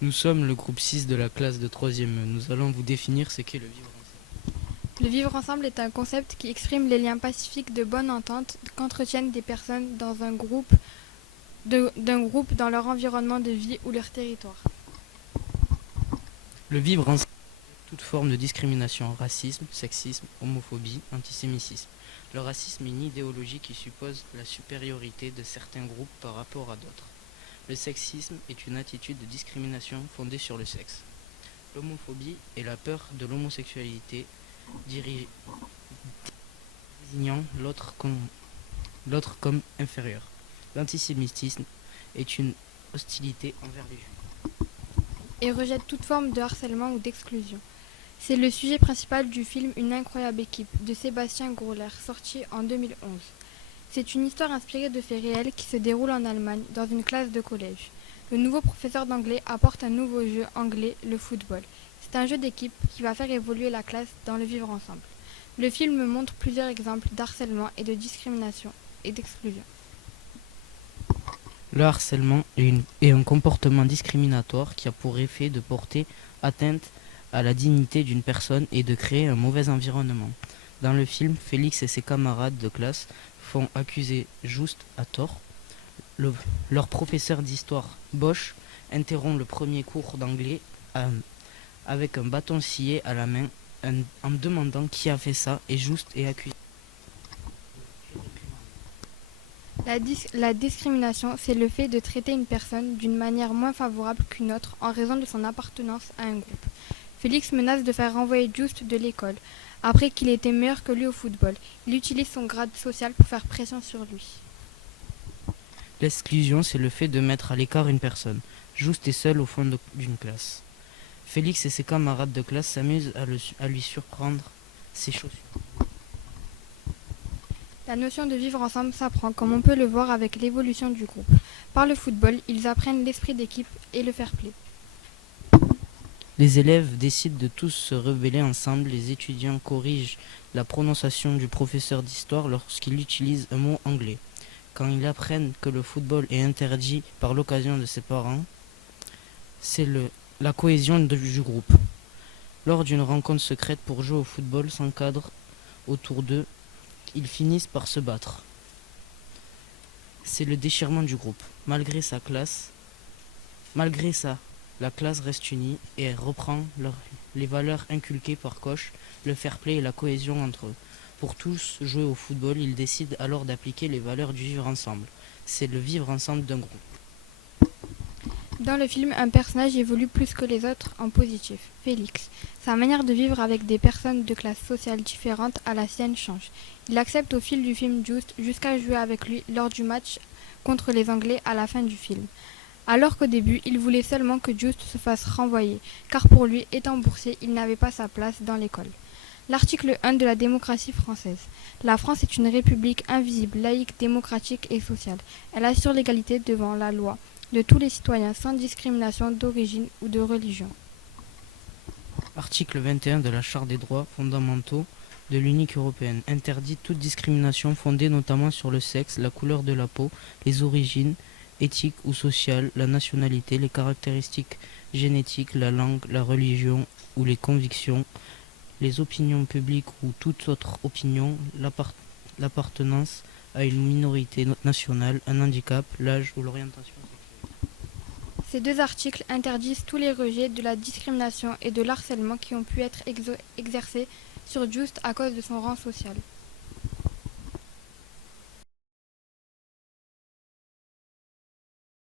Nous sommes le groupe 6 de la classe de 3e. Nous allons vous définir ce qu'est le vivre ensemble. Le vivre ensemble est un concept qui exprime les liens pacifiques de bonne entente qu'entretiennent des personnes dans d'un groupe dans leur environnement de vie ou leur territoire. Le vivre ensemble est toute forme de discrimination, racisme, sexisme, homophobie, antisémitisme. Le racisme est une idéologie qui suppose la supériorité de certains groupes par rapport à d'autres. Le sexisme est une attitude de discrimination fondée sur le sexe. L'homophobie est la peur de l'homosexualité, désignant l'autre comme inférieur. L'antisémitisme est une hostilité envers les juifs. Et rejette toute forme de harcèlement ou d'exclusion. C'est le sujet principal du film Une incroyable équipe de Sébastien Grosler, sorti en 2011. C'est une histoire inspirée de faits réels qui se déroule en Allemagne dans une classe de collège. Le nouveau professeur d'anglais apporte un nouveau jeu anglais, le football. C'est un jeu d'équipe qui va faire évoluer la classe dans le vivre ensemble. Le film montre plusieurs exemples d'harcèlement et de discrimination et d'exclusion. Le harcèlement est un comportement discriminatoire qui a pour effet de porter atteinte à la dignité d'une personne et de créer un mauvais environnement. Dans le film, Félix et ses camarades de classe font accuser juste à tort. Leur professeur d'histoire, Bosch, interrompt le premier cours d'anglais avec un bâton scié à la main en demandant qui a fait ça et juste est accusé. La discrimination, c'est le fait de traiter une personne d'une manière moins favorable qu'une autre en raison de son appartenance à un groupe. Félix menace de faire renvoyer Just de l'école, après qu'il était meilleur que lui au football. Il utilise son grade social pour faire pression sur lui. L'exclusion, c'est le fait de mettre à l'écart une personne, juste et seule au fond d'une classe. Félix et ses camarades de classe s'amusent à lui surprendre ses chaussures. La notion de vivre ensemble s'apprend, comme on peut le voir avec l'évolution du groupe. Par le football, ils apprennent l'esprit d'équipe et le fair-play. Les élèves décident de tous se rebeller ensemble. Les étudiants corrigent la prononciation du professeur d'histoire lorsqu'il utilise un mot anglais. Quand ils apprennent que le football est interdit par l'occasion de ses parents, c'est la cohésion du groupe. Lors d'une rencontre secrète pour jouer au football sans cadre autour d'eux, ils finissent par se battre. C'est le déchirement du groupe. Malgré ça, la classe reste unie et reprend les valeurs inculquées par Koch, le fair-play et la cohésion entre eux. Pour tous jouer au football, ils décident alors d'appliquer les valeurs du vivre ensemble. C'est le vivre ensemble d'un groupe. Dans le film, un personnage évolue plus que les autres en positif, Félix. Sa manière de vivre avec des personnes de classes sociales différentes à la sienne change. Il accepte au fil du film Just jusqu'à jouer avec lui lors du match contre les Anglais à la fin du film. Alors qu'au début, il voulait seulement que Just se fasse renvoyer, car pour lui, étant boursier, il n'avait pas sa place dans l'école. L'article 1 de la démocratie française. La France est une république invisible, laïque, démocratique et sociale. Elle assure l'égalité devant la loi de tous les citoyens sans discrimination d'origine ou de religion. Article 21 de la Charte des droits fondamentaux de l'Union européenne interdit toute discrimination fondée notamment sur le sexe, la couleur de la peau, les origines éthiques ou sociales, la nationalité, les caractéristiques génétiques, la langue, la religion ou les convictions, les opinions publiques ou toute autre opinion, l'appartenance à une minorité nationale, un handicap, l'âge ou l'orientation sexuelle. Ces deux articles interdisent tous les rejets de la discrimination et de l'harcèlement qui ont pu être exercés sur Just à cause de son rang social.